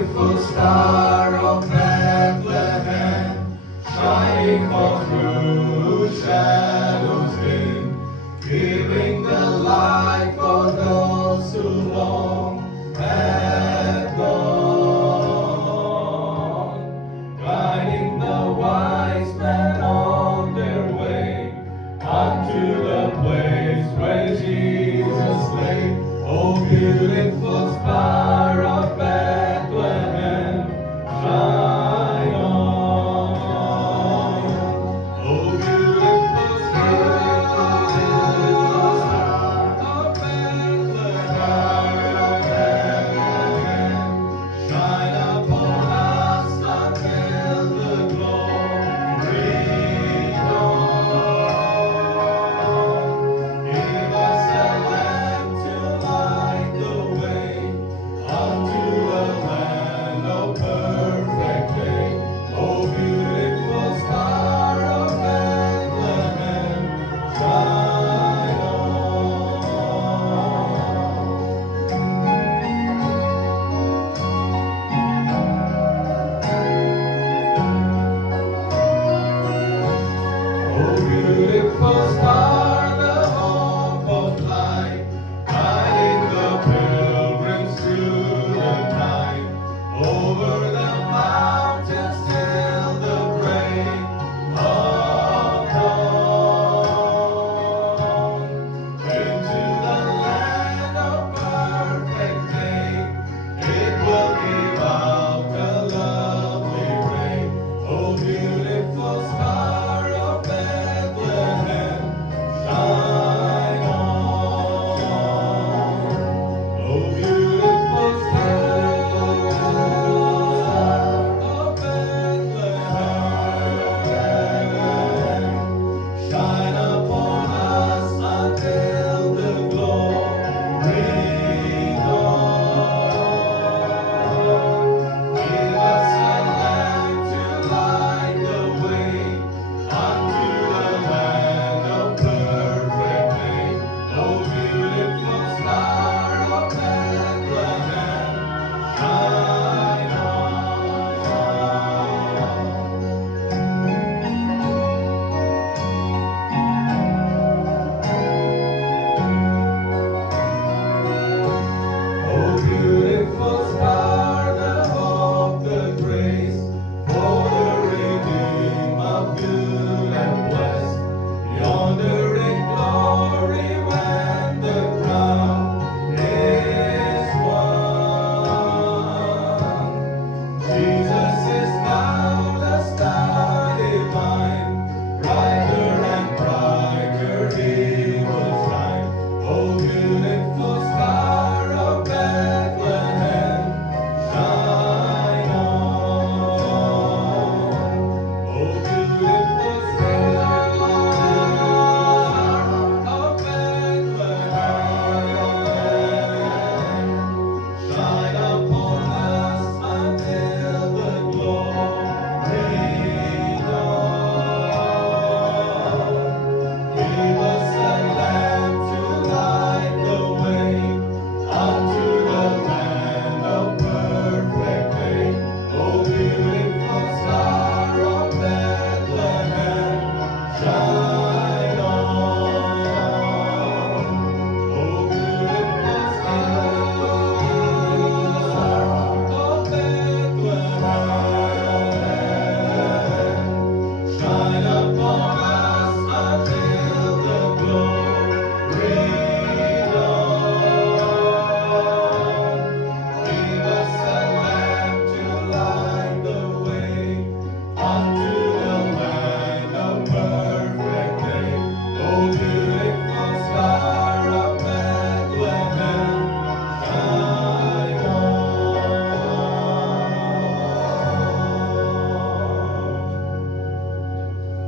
beautiful star of Bethlehem, shining forth through shadows dim, giving the light for those who long had gone, guiding the wise men on their way unto the place where Jesus lay. Oh, beautiful star of Bethlehem, shine on. Oh, beautiful star of Bethlehem, shine upon us until the glory dawn. Give us a lamp to light the way unto the land of perfect day. Oh, beautiful star of Bethlehem, shine on. Oh, beautiful star, the hope of light, guiding the pilgrims through the night, over the mountains till the break of dawn, into the land of perfect day. It will give out the lovely ray. Oh, beautiful star of Bethlehem, shine on. Oh, beautiful